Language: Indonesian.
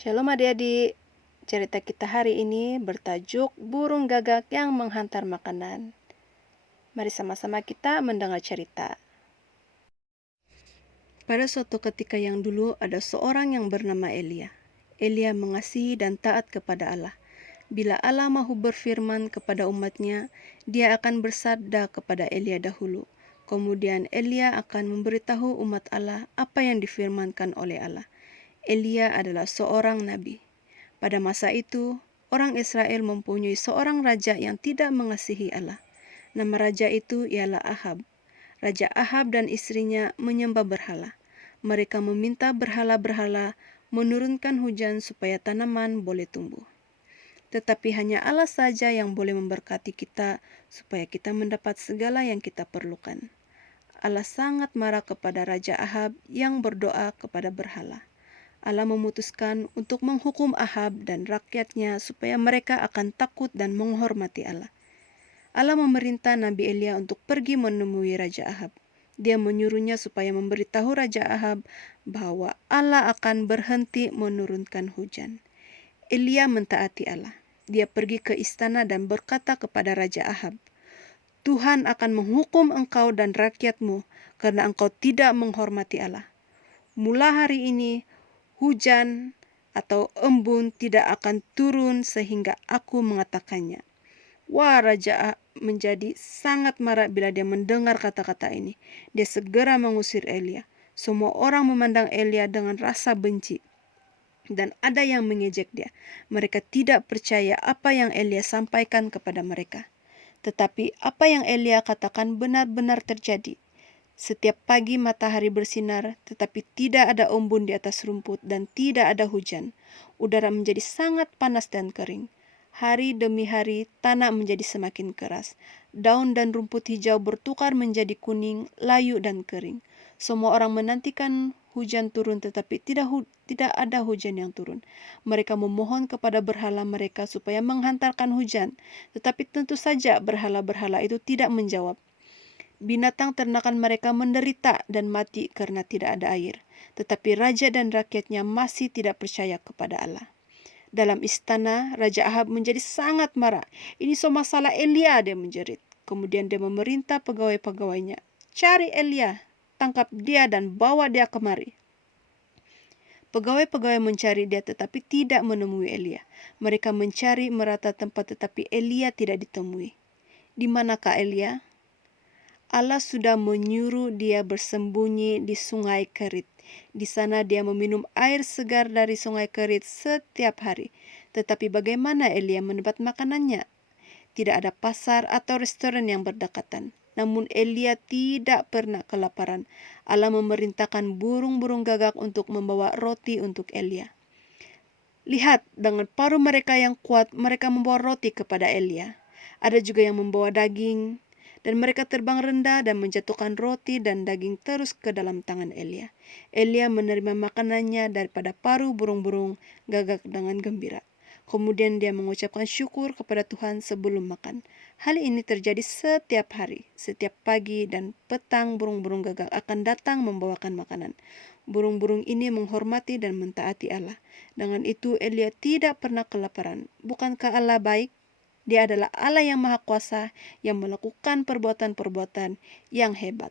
Shalom adik-adik, cerita kita hari ini bertajuk burung gagak yang menghantar makanan. Mari sama-sama kita mendengar cerita. Pada suatu ketika yang dulu ada seorang yang bernama Elia. Elia mengasihi dan taat kepada Allah. Bila Allah mahu berfirman kepada umatnya, dia akan bersabda kepada Elia dahulu. Kemudian Elia akan memberitahu umat Allah apa yang difirmankan oleh Allah. Elia adalah seorang nabi. Pada masa itu, orang Israel mempunyai seorang raja yang tidak mengasihi Allah. Nama raja itu ialah Ahab. Raja Ahab dan istrinya menyembah berhala. Mereka meminta berhala-berhala menurunkan hujan supaya tanaman boleh tumbuh. Tetapi hanya Allah saja yang boleh memberkati kita supaya kita mendapat segala yang kita perlukan. Allah sangat marah kepada Raja Ahab yang berdoa kepada berhala. Allah memutuskan untuk menghukum Ahab dan rakyatnya supaya mereka akan takut dan menghormati Allah. Allah memerintah Nabi Elia untuk pergi menemui Raja Ahab. Dia menyuruhnya supaya memberitahu Raja Ahab bahwa Allah akan berhenti menurunkan hujan. Elia mentaati Allah. Dia pergi ke istana dan berkata kepada Raja Ahab, Tuhan akan menghukum engkau dan rakyatmu karena engkau tidak menghormati Allah. Mula hari ini, hujan atau embun tidak akan turun sehingga aku mengatakannya. Wah, Raja menjadi sangat marah bila dia mendengar kata-kata ini. Dia segera mengusir Elia. Semua orang memandang Elia dengan rasa benci. Dan ada yang mengejek dia. Mereka tidak percaya apa yang Elia sampaikan kepada mereka. Tetapi apa yang Elia katakan benar-benar terjadi. Setiap pagi matahari bersinar, tetapi tidak ada embun di atas rumput dan tidak ada hujan. Udara menjadi sangat panas dan kering. Hari demi hari, tanah menjadi semakin keras. Daun dan rumput hijau bertukar menjadi kuning, layu dan kering. Semua orang menantikan hujan turun, tetapi tidak ada hujan yang turun. Mereka memohon kepada berhala mereka supaya menghantarkan hujan, tetapi tentu saja berhala-berhala itu tidak menjawab. Binatang ternakan mereka menderita dan mati karena tidak ada air. Tetapi raja dan rakyatnya masih tidak percaya kepada Allah. Dalam istana, Raja Ahab menjadi sangat marah. Ini semua salah Elia, dia menjerit. Kemudian dia memerintah pegawai-pegawainya, cari Elia, tangkap dia dan bawa dia kemari. Pegawai-pegawai mencari dia tetapi tidak menemui Elia. Mereka mencari merata tempat tetapi Elia tidak ditemui. Di manakah Elia? Allah sudah menyuruh dia bersembunyi di sungai Kerit. Di sana dia meminum air segar dari sungai Kerit setiap hari. Tetapi bagaimana Elia mendapat makanannya? Tidak ada pasar atau restoran yang berdekatan. Namun Elia tidak pernah kelaparan. Allah memerintahkan burung-burung gagak untuk membawa roti untuk Elia. Lihat, dengan paruh mereka yang kuat, mereka membawa roti kepada Elia. Ada juga yang membawa daging. Dan mereka terbang rendah dan menjatuhkan roti dan daging terus ke dalam tangan Elia. Elia menerima makanannya daripada paruh burung-burung gagak dengan gembira. Kemudian dia mengucapkan syukur kepada Tuhan sebelum makan. Hal ini terjadi setiap hari. Setiap pagi dan petang burung-burung gagak akan datang membawakan makanan. Burung-burung ini menghormati dan mentaati Allah. Dengan itu Elia tidak pernah kelaparan. Bukankah Allah baik? Dia adalah Allah yang Maha Kuasa yang melakukan perbuatan-perbuatan yang hebat.